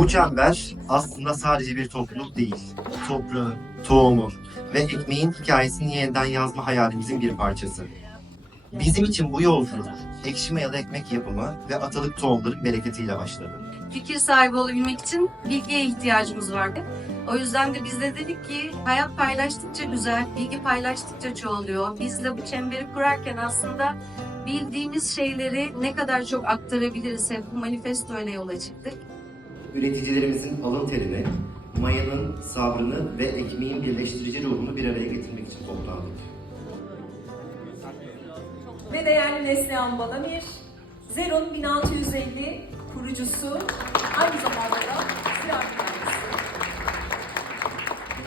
Bu çember aslında sadece bir topluluk değil. Toprağın, tohumun ve ekmeğin hikayesini yeniden yazma hayalimizin bir parçası. Bizim için bu yolculuk ekşi mayalı ekmek yapımı ve atalık tohumların bereketiyle başladı. fikir sahibi olabilmek için bilgiye ihtiyacımız vardı. O yüzden de biz de dedik ki hayat paylaştıkça güzel, bilgi paylaştıkça çoğalıyor. Biz de bu çemberi kurarken aslında bildiğimiz şeyleri ne kadar çok aktarabiliriz bu manifestoyla yola çıktık. Üreticilerimizin alın terini, mayanın sabrını ve ekmeğin birleştirici ruhunu bir araya getirmek için toplandık. ve değerli Neslihan Balamir, Zero'nun 1650 kurucusu, aynı zamanda da mühendisi.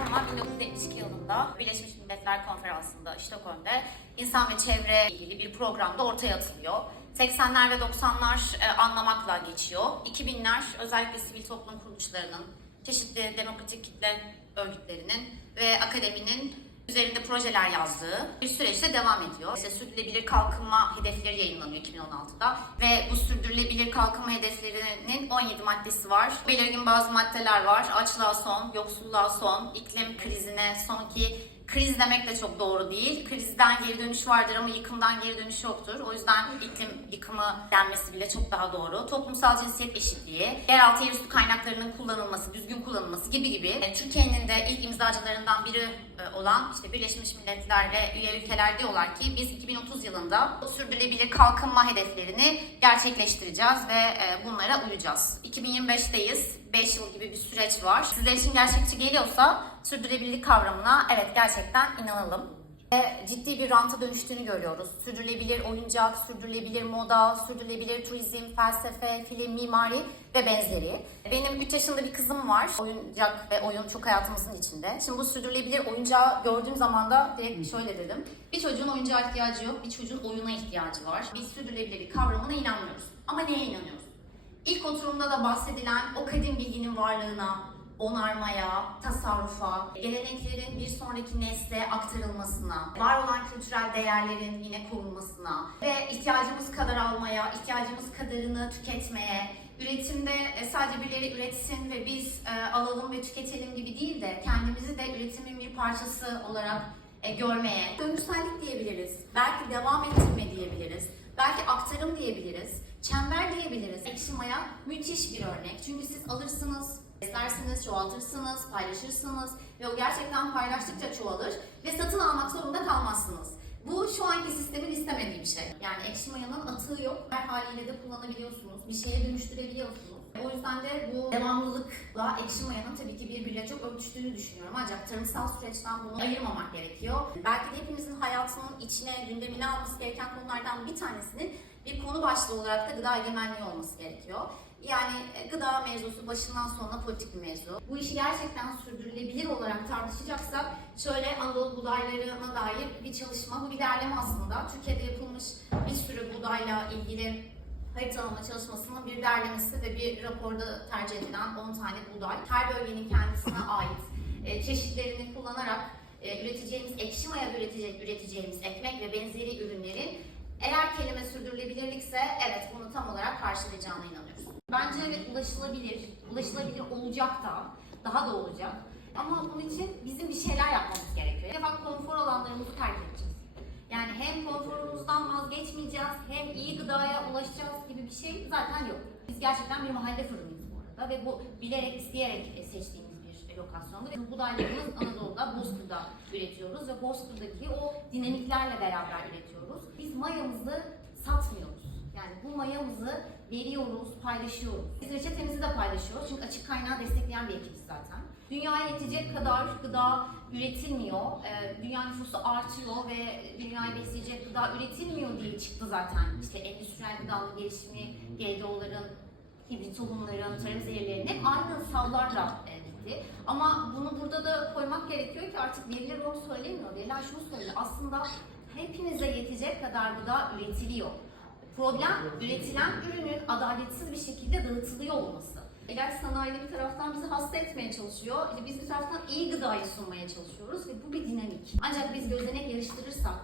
Ama 1972 yılında Birleşmiş Milletler Konferansı'nda Stockholm'de insan ve çevre ilgili bir programda ortaya atılıyor. 80'ler ve 90'lar e, anlamakla geçiyor. 2000'ler özellikle sivil toplum kuruluşlarının, çeşitli demokratik kitle örgütlerinin ve akademinin üzerinde projeler yazdığı bir süreçte devam ediyor. İşte sürdürülebilir kalkınma hedefleri yayınlanıyor 2016'da ve bu sürdürülebilir kalkınma hedeflerinin 17 maddesi var. Belirgin bazı maddeler var. Açlığa son, yoksulluğa son, iklim krizine son ki kriz demek de çok doğru değil. Krizden geri dönüş vardır ama yıkımdan geri dönüş yoktur. O yüzden iklim yıkımı denmesi bile çok daha doğru. Toplumsal cinsiyet eşitliği, yeraltı yerüstü kaynaklarının kullanılması, düzgün kullanılması gibi gibi. E, Türkiye'nin de ilk imzacılarından biri e, olan işte Birleşmiş Milletler ve üye ülkeler diyorlar ki biz 2030 yılında sürdürülebilir kalkınma hedeflerini gerçekleştireceğiz ve e, bunlara uyacağız. 2025'teyiz. 5 yıl gibi bir süreç var. Sizler için gerçekçi geliyorsa sürdürülebilirlik kavramına evet gerçekten inanalım. Ciddi bir ranta dönüştüğünü görüyoruz. Sürdürülebilir oyuncak, sürdürülebilir moda, sürdürülebilir turizm, felsefe, film, mimari ve benzeri. Benim 3 yaşında bir kızım var. Oyuncak ve oyun çok hayatımızın içinde. Şimdi bu sürdürülebilir oyuncağı gördüğüm zaman da direkt şöyle dedim. Bir çocuğun oyuncağa ihtiyacı yok, bir çocuğun oyuna ihtiyacı var. Biz sürdürülebilirlik kavramına inanmıyoruz. Ama neye inanıyoruz? İlk oturumda da bahsedilen o kadim bilginin varlığına, onarmaya, tasarrufa, geleneklerin bir sonraki nesle aktarılmasına, var olan kültürel değerlerin yine korunmasına ve ihtiyacımız kadar almaya, ihtiyacımız kadarını tüketmeye, üretimde e, sadece birileri üretsin ve biz e, alalım ve tüketelim gibi değil de kendimizi de üretimin bir parçası olarak e, görmeye, dönüşsellik diyebiliriz, belki devam ettirme diyebiliriz, belki aktarım diyebiliriz, çember diyebiliriz. Ekşi Maya müthiş bir örnek. Çünkü siz alırsınız, beslersiniz, çoğaltırsınız, paylaşırsınız ve o gerçekten paylaştıkça çoğalır ve satın almak zorunda kalmazsınız. Bu şu anki sistemin istemediği bir şey. Yani ekşi mayanın atığı yok. Her haliyle de kullanabiliyorsunuz. Bir şeye dönüştürebiliyorsunuz. O yüzden de bu devamlılıkla ekşi mayanın tabii ki birbiriyle çok örtüştüğünü düşünüyorum. Ancak tarımsal süreçten bunu ayırmamak gerekiyor. Belki de hepimizin hayatının içine, gündemine alması gereken konulardan bir tanesinin bir konu başlığı olarak da gıda egemenliği olması gerekiyor. Yani e, gıda mevzusu başından sonuna politik bir mevzu. Bu işi gerçekten sürdürülebilir olarak tartışacaksak şöyle Anadolu buğdaylarına dair bir çalışma, bu bir derleme aslında. Türkiye'de yapılmış bir sürü buğdayla ilgili haritalama çalışmasının bir derlemesi ve bir raporda tercih edilen 10 tane buğday. Her bölgenin kendisine ait e, çeşitlerini kullanarak e, üreteceğimiz, ekşi maya üretecek, üreteceğimiz ekmek ve benzeri ürünlerin eğer kelime sürdürülebilirlikse evet bunu tam olarak karşılayacağına inanıyoruz. Bence evet ulaşılabilir, ulaşılabilir olacak da, daha da olacak. Ama bunun için bizim bir şeyler yapmamız gerekiyor. Bir defa konfor alanlarımızı terk edeceğiz. Yani hem konforumuzdan vazgeçmeyeceğiz, hem iyi gıdaya ulaşacağız gibi bir şey zaten yok. Biz gerçekten bir mahalle fırınıyız bu arada ve bu bilerek, isteyerek seçtiğimiz lokasyonda. Ve buğdaylarımız Anadolu'da, Bozkır'da üretiyoruz ve Bozkır'daki o dinamiklerle beraber üretiyoruz. Biz mayamızı satmıyoruz. Yani bu mayamızı veriyoruz, paylaşıyoruz. Biz reçetemizi de paylaşıyoruz çünkü açık kaynağı destekleyen bir ekibiz zaten. Dünyaya yetecek kadar gıda üretilmiyor. Ee, dünya nüfusu artıyor ve dünyayı besleyecek gıda üretilmiyor diye çıktı zaten. İşte endüstriyel gıdanın gelişimi, GDO'ların, hibrit tohumların, tarım zehirlerinin aynı sallarla gitti. Ama bunu burada da koymak gerekiyor ki artık veriler onu söylemiyor. Veriler şunu söylüyor. Aslında hepinize yetecek kadar gıda üretiliyor. Problem üretilen ürünün adaletsiz bir şekilde dağıtılıyor olması. İlaç sanayi bir taraftan bizi hasta etmeye çalışıyor. Biz bir taraftan iyi gıdayı sunmaya çalışıyoruz ve bu bir dinamik. Ancak biz gözenek yarıştırırsak,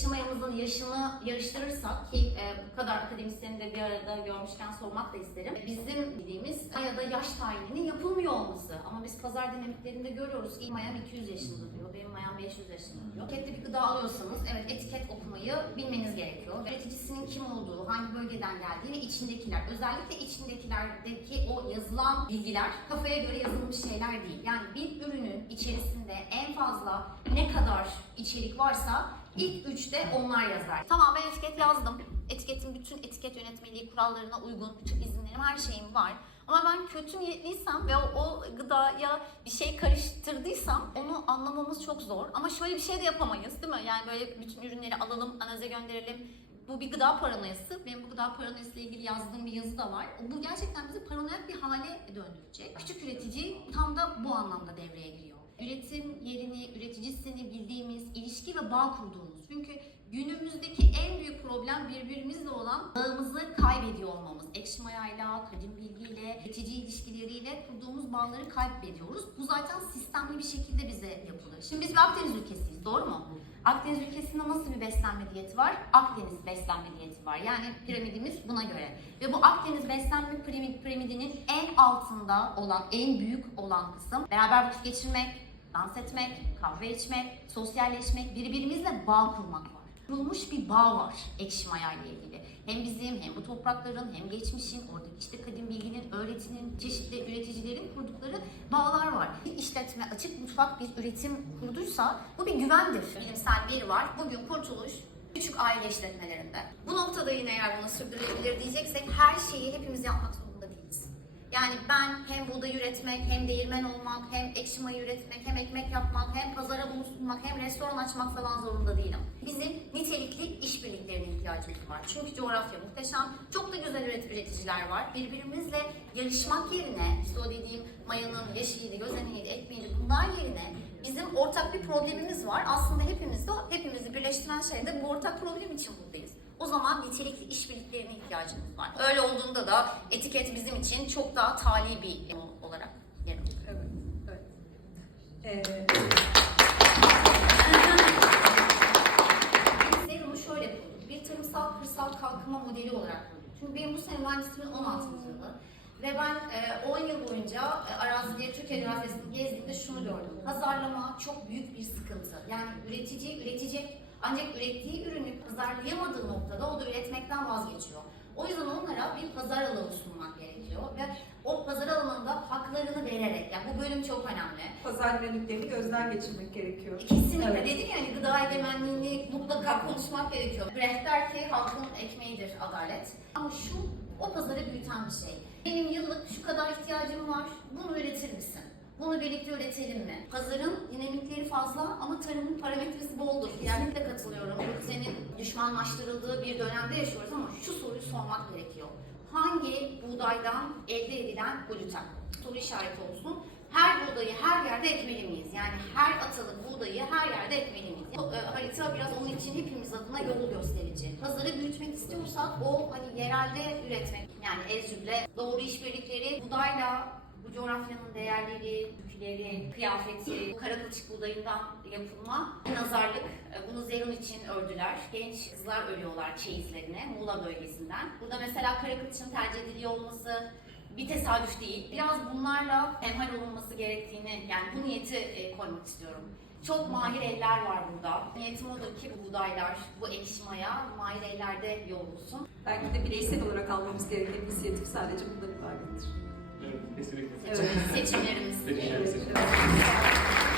biz Ekşi mayamızın yaşını yarıştırırsak ki e, bu kadar akademisyeni de bir arada görmüşken sormak da isterim. Bizim bildiğimiz mayada yaş tayininin yapılmıyor olması. Ama biz pazar dinamiklerinde görüyoruz ki mayam 200 yaşında diyor, benim mayam 500 yaşında diyor. Etiketli bir gıda alıyorsanız evet etiket okumayı bilmeniz gerekiyor. Üreticisinin kim olduğu, hangi bölgeden geldiği ve içindekiler. Özellikle içindekilerdeki o yazılan bilgiler kafaya göre yazılmış şeyler değil. Yani bir ürünün içerisinde en fazla ne kadar içerik varsa ilk üçte onlar yazar. Tamam ben etiket yazdım. Etiketin bütün etiket yönetmeliği kurallarına uygun, bütün izinlerim, her şeyim var. Ama ben kötü niyetliysem ve o, o gıdaya bir şey karıştırdıysam onu anlamamız çok zor. Ama şöyle bir şey de yapamayız değil mi? Yani böyle bütün ürünleri alalım, analize gönderelim. Bu bir gıda paranoyası. Benim bu gıda paranoyası ile ilgili yazdığım bir yazı da var. Bu gerçekten bizi paranoyak bir hale döndürecek. Küçük üretici tam da bu anlamda devreye giriyor. Üretim yerini, üreticisini bildiğimiz, ilişki ve bağ kurduğumuz. Çünkü günümüzdeki en büyük problem birbirimizle olan bağımızı kaybediyor olmamız. Ekşi mayayla, kadim bilgiyle, üretici ilişkileriyle kurduğumuz bağları kaybediyoruz. Bu zaten sistemli bir şekilde bize yapılır. Şimdi biz bir Akdeniz ülkesiyiz, doğru mu? Akdeniz ülkesinde nasıl bir beslenme diyeti var? Akdeniz beslenme diyeti var. Yani piramidimiz buna göre. Ve bu Akdeniz beslenme piramid, piramidinin en altında olan, en büyük olan kısım beraber vakit geçirmek, dans etmek, kahve içmek, sosyalleşmek, birbirimizle bağ kurmak var. Kurulmuş bir bağ var ekşi maya ile ilgili. Hem bizim hem bu toprakların hem geçmişin oradaki işte kadim bilginin, öğretinin, çeşitli üreticilerin kurdukları bağlar var. Bir işletme açık mutfak bir üretim kurduysa bu bir güvendir. Bilimsel veri var. Bugün kurtuluş küçük aile işletmelerinde. Bu noktada yine eğer bunu sürdürülebilir diyeceksek her şeyi hepimiz yapmak zorunda değiliz. Yani ben hem buğday üretmek, hem değirmen olmak, hem ekşi mayı üretmek, hem ekmek yapmak, hem pazara bunu sunmak, hem restoran açmak falan zorunda değilim. Bizim nitelikli işbirliklerine ihtiyacımız var. Çünkü coğrafya muhteşem, çok da güzel üret- üreticiler var. Birbirimizle yarışmak yerine, işte o dediğim mayanın yeşiliydi, gözeneğiydi, ekmeğiydi bunlar yerine bizim ortak bir problemimiz var. Aslında hepimiz de, hepimizi birleştiren şey de bu ortak problem için buradayız. O zaman nitelikli işbirliklerine ihtiyacımız var. Öyle olduğunda da etiket bizim için çok daha tali bir olarak yer alıyor. Evet. evet. Ee, Serum'u şöyle kurduk. Bir tarımsal kırsal kalkınma modeli olarak kurduk. Çünkü benim bu sene mühendisliğimin 16. yılı. Ve ben e, 10 yıl boyunca e, araziye Türkiye Üniversitesi'ni gezdiğimde şunu gördüm. Pazarlama çok büyük bir sıkıntı. Yani üretici üretecek ancak ürettiği ürünü pazarlayamadığı noktada o da üretmekten vazgeçiyor. O yüzden onlara bir pazar alanı sunmak gerekiyor ve o pazar alanında haklarını vererek, yani bu bölüm çok önemli. pazar dinamiklerini gözden geçirmek gerekiyor. Kesinlikle. Evet. Dedim ya hani gıda egemenliğini mutlaka konuşmak gerekiyor. Brecht der ki halkın ekmeğidir adalet. Ama şu o pazarı büyüten bir şey. Benim yıllık şu kadar ihtiyacım var. Bunu üretir misin? Bunu birlikte üretelim mi? Pazarın dinamikleri fazla ama tarımın parametresi boldur. Kesinlikle katılıyorum. Senin düşmanlaştırıldığı bir dönemde yaşıyoruz ama şu soruyu sormak gerekiyor. Hangi buğdaydan elde edilen gluten? Soru işareti olsun. Her buğdayı her yerde ekmeli miyiz? Yani her atalık buğdayı her yerde ekmeli miyiz? Bu, e, harita biraz onun için hepimiz adına yol gösterici. Pazarı büyütmek istiyorsak o hani yerelde üretmek yani ezcüble doğru işbirlikleri buğdayla coğrafyanın değerleri, ülkeleri, kıyafeti, bu kara kılçık buğdayından yapılma nazarlık. E, Bunu Zerun için ördüler. Genç kızlar örüyorlar çeyizlerine Muğla bölgesinden. Burada mesela kara kılçığın tercih ediliyor olması bir tesadüf değil. Biraz bunlarla hemhal olunması gerektiğini, yani bu niyeti e, koymak istiyorum. Çok mahir eller var burada. Niyetim odur ki bu buğdaylar, bu ekşi maya mahir ellerde yoğrulsun. Belki de bireysel olarak almamız gereken inisiyatif sadece bundan ibarettir. Evet, kesinlikle. Evet, seçimlerimiz. seçimlerimiz. seçimlerimiz.